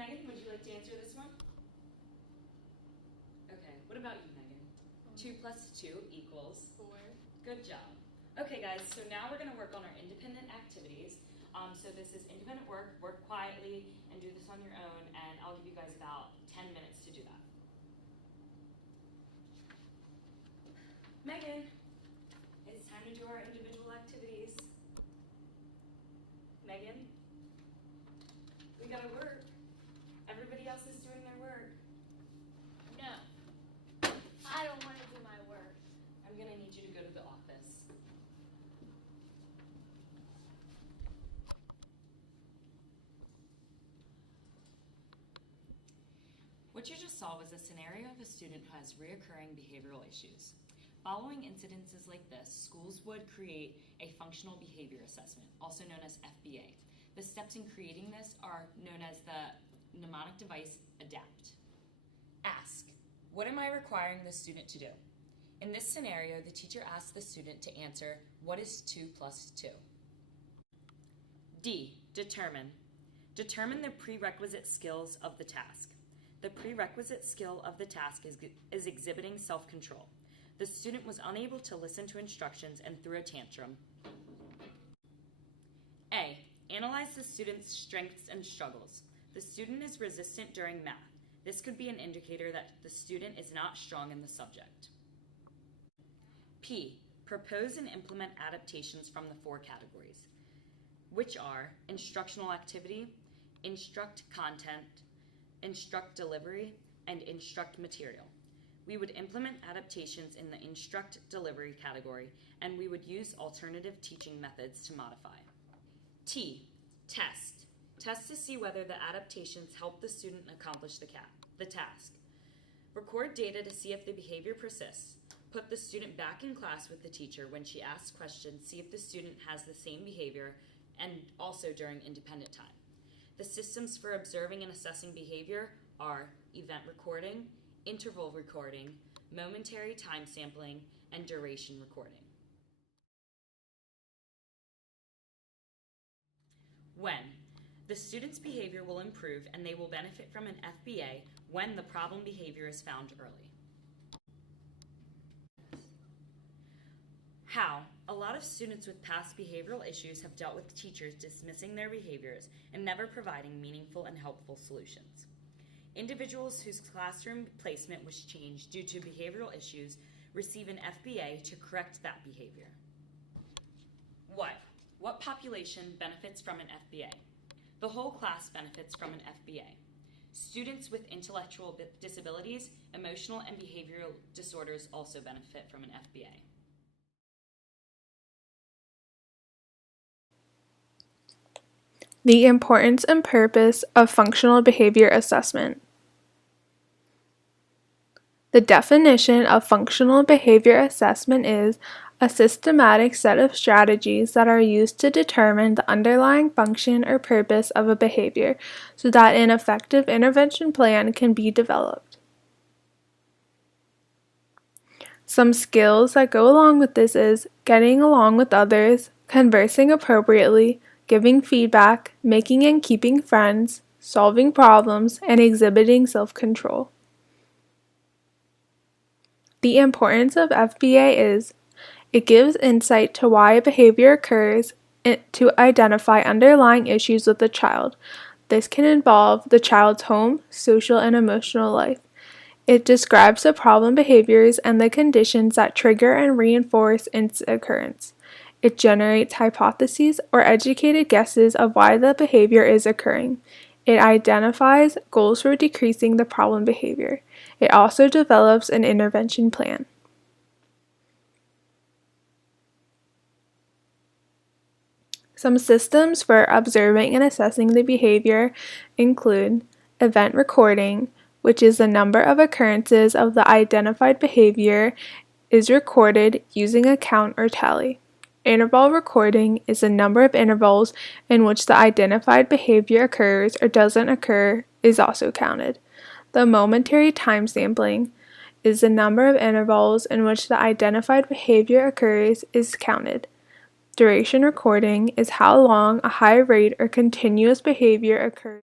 Megan, would you like to answer this one? Okay, what about you, Megan? 2 plus 2 equals? 4. Good job. Okay guys, so now we're going to work on our independent activities. So this is independent work quietly, and do this on your own, and I'll give you guys about 10 minutes to do that. Megan, it's time to do our individual activities. Megan, we gotta work. Everybody else is doing their work. No. I don't want to do my work. I'm gonna need you to go to the office. What you just saw was a scenario of a student who has reoccurring behavioral issues. Following incidences like this, schools would create a functional behavior assessment, also known as FBA. The steps in creating this are known as the mnemonic device ADAPT. Ask, what am I requiring the student to do? In this scenario, the teacher asks the student to answer, what is 2 plus 2? D, determine. Determine the prerequisite skills of the task. The prerequisite skill of the task is exhibiting self-control. The student was unable to listen to instructions and threw a tantrum. A, analyze the student's strengths and struggles. The student is resistant during math. This could be an indicator that the student is not strong in the subject. P, propose and implement adaptations from the 4 categories, which are instructional activity, instruct content, instruct delivery, and instruct material. We would implement adaptations in the instruct delivery category, and we would use alternative teaching methods to modify. T, test. Test to see whether the adaptations help the student accomplish the task. Record data to see if the behavior persists. Put the student back in class with the teacher when she asks questions, see if the student has the same behavior, and also during independent time. The systems for observing and assessing behavior are event recording, interval recording, momentary time sampling, and duration recording. When? The student's behavior will improve and they will benefit from an FBA when the problem behavior is found early. How? A lot of students with past behavioral issues have dealt with teachers dismissing their behaviors and never providing meaningful and helpful solutions. Individuals whose classroom placement was changed due to behavioral issues receive an FBA to correct that behavior. What population benefits from an FBA? The whole class benefits from an FBA. Students with intellectual disabilities, emotional and behavioral disorders also benefit from an FBA. The importance and purpose of functional behavior assessment. The definition of functional behavior assessment is a systematic set of strategies that are used to determine the underlying function or purpose of a behavior so that an effective intervention plan can be developed. Some skills that go along with this is getting along with others, conversing appropriately, giving feedback, making and keeping friends, solving problems, and exhibiting self-control. The importance of FBA is it gives insight to why a behavior occurs to identify underlying issues with the child. This can involve the child's home, social, and emotional life. It describes the problem behaviors and the conditions that trigger and reinforce its occurrence. It generates hypotheses or educated guesses of why the behavior is occurring. It identifies goals for decreasing the problem behavior. It also develops an intervention plan. Some systems for observing and assessing the behavior include event recording, which is the number of occurrences of the identified behavior is recorded using a count or tally. Interval recording is the number of intervals in which the identified behavior occurs or doesn't occur is also counted. The momentary time sampling is the number of intervals in which the identified behavior occurs is counted. Duration recording is how long a high rate or continuous behavior occurs.